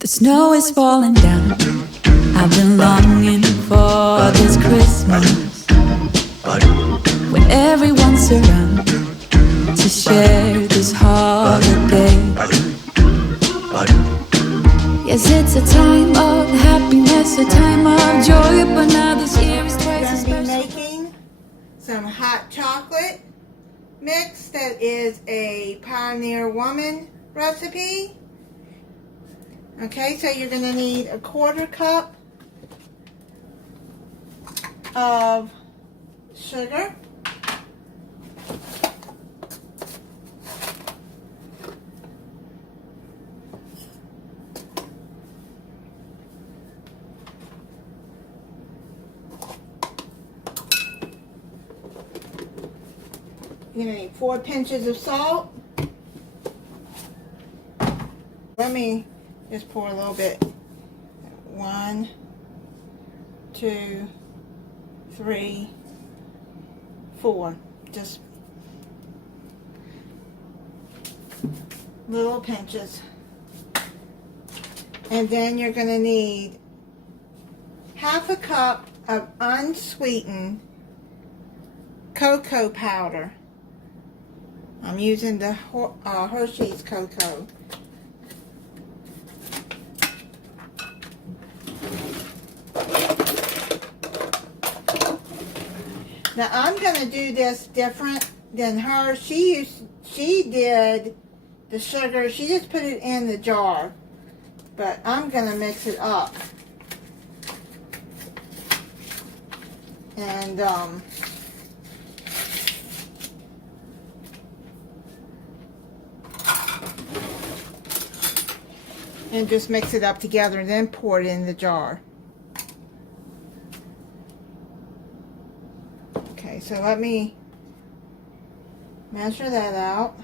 The snow is falling down. I've been longing for this Christmas, when everyone's around to share this holiday. Yes, it's a time of happiness, a time of joy, but now this year is twice as special. I'm going to be making some hot chocolate mix that is a Pioneer Woman recipe. Okay, so you're going to need a 1/4 cup of sugar. You're going to need 4 pinches of salt. Let me just pour a little bit. 1, 2, 3, 4. Just little pinches. And then you're going to need 1/2 cup of unsweetened cocoa powder. I'm using the Hershey's cocoa. Now I'm going to do this different than her. She did the sugar. She just put it in the jar. But I'm going to mix it up. And just mix it up together and then pour it in the jar. Okay, so let me measure that out.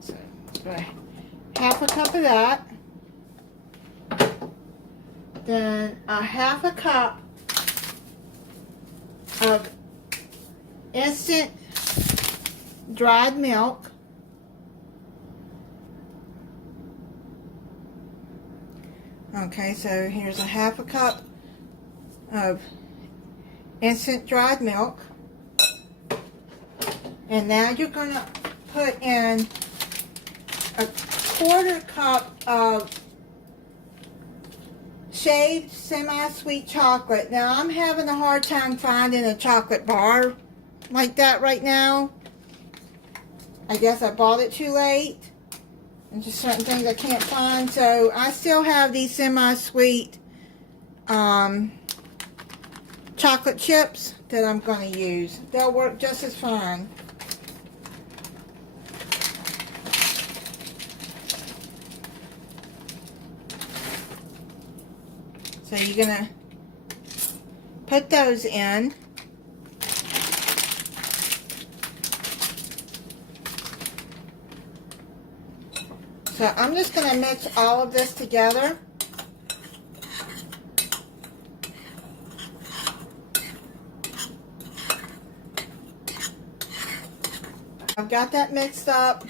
So, 1/2 cup of that. Then 1/2 cup of instant dried milk. Okay, so here's 1/2 cup of instant dried milk. And now you're going to put in a 1/4 cup of shaved semi-sweet chocolate. Now I'm having a hard time finding a chocolate bar like that right now. I guess I bought it too late. And just certain things I can't find. So I still have these semi-sweet chocolate chips that I'm going to use. They'll work just as fine. So you're going to put those in. So I'm just going to mix all of this together. I've got that mixed up.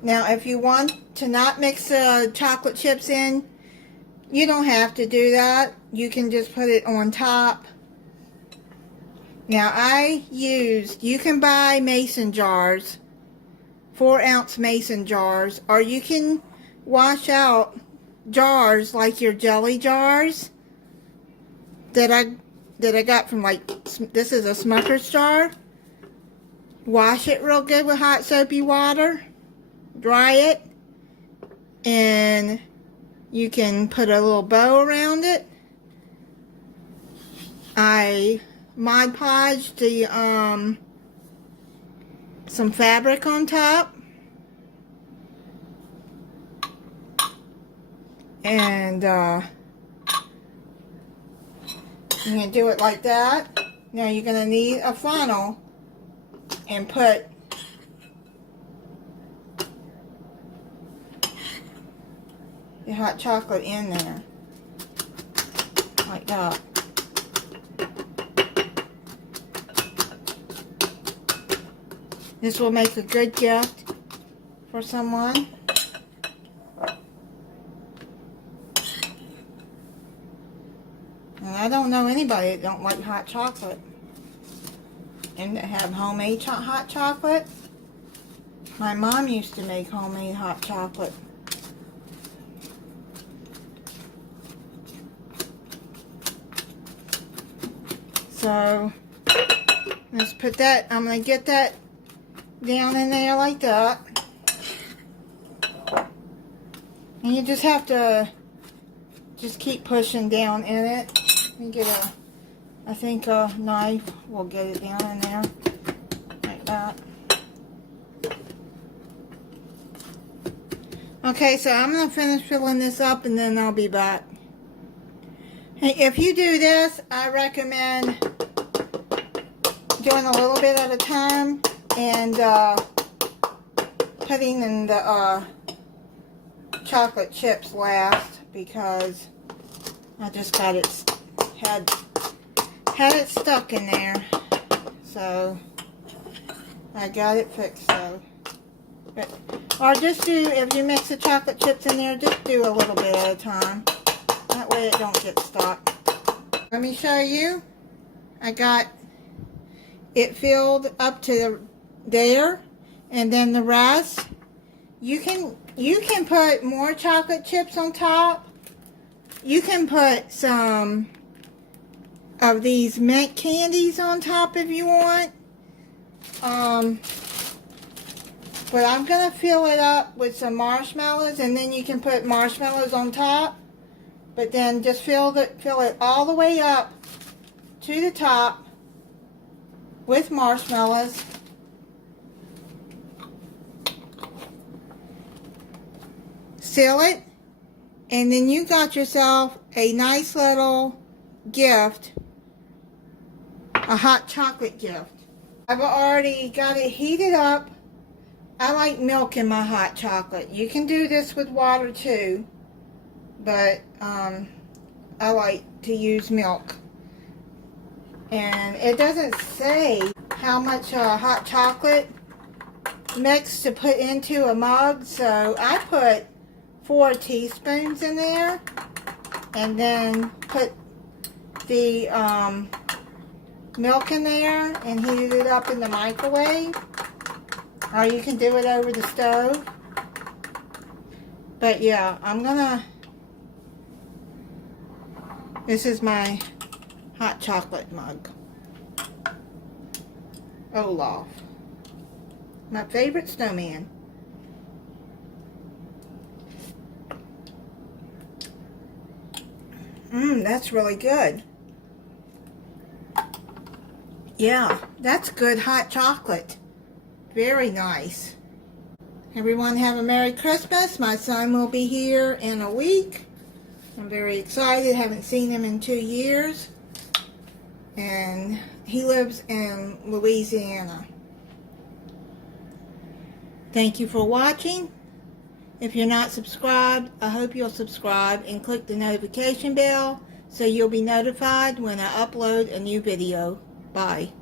Now if you want to not mix the chocolate chips in, you don't have to do that. You can just put it on top. Now you can buy mason jars. 4-ounce mason jars, or you can wash out jars like your jelly jars that I got from, like, this is a Smucker's jar. Wash it real good with hot soapy water, dry it, and you can put a little bow around it. I Mod Podged the some fabric on top, and you're going to do it like that. Now you're going to need a funnel and put your hot chocolate in there like that. This will make a good gift for someone. And I don't know anybody that don't like hot chocolate. And that have homemade hot chocolate. My mom used to make homemade hot chocolate. So, let's put that, I'm going to get that down in there like that. And you just have to just keep pushing down in it. You get I think a knife will get it down in there like that. Okay, so I'm going to finish filling this up and then I'll be back. Hey, if you do this, I recommend doing a little bit at a time and putting in the chocolate chips last, because I just got it had it stuck in there, so I got it fixed. So, or just do, if you mix the chocolate chips in there, just do a little bit at a time. That way it don't get stuck. Let me show you. I got it filled up to there, and then the rest you can put more chocolate chips on top. You can put some of these mint candies on top if you want. But I'm gonna fill it up with some marshmallows, and then you can put marshmallows on top. But then just fill it all the way up to the top with marshmallows. Seal it, and then you got yourself a nice little gift, a hot chocolate gift. I've already got it heated up. I like milk in my hot chocolate. You can do this with water too, but I like to use milk. And it doesn't say how much hot chocolate mix to put into a mug, so I put 4 teaspoons in there, and then put the milk in there and heat it up in the microwave, or you can do it over the stove. But yeah, this is my hot chocolate mug. Olaf, my favorite snowman. That's really good. Yeah, that's good hot chocolate. Very nice. Everyone have a Merry Christmas. My son will be here in a week. I'm very excited. Haven't seen him in 2 years. And he lives in Louisiana. Thank you for watching. If you're not subscribed, I hope you'll subscribe and click the notification bell so you'll be notified when I upload a new video. Bye.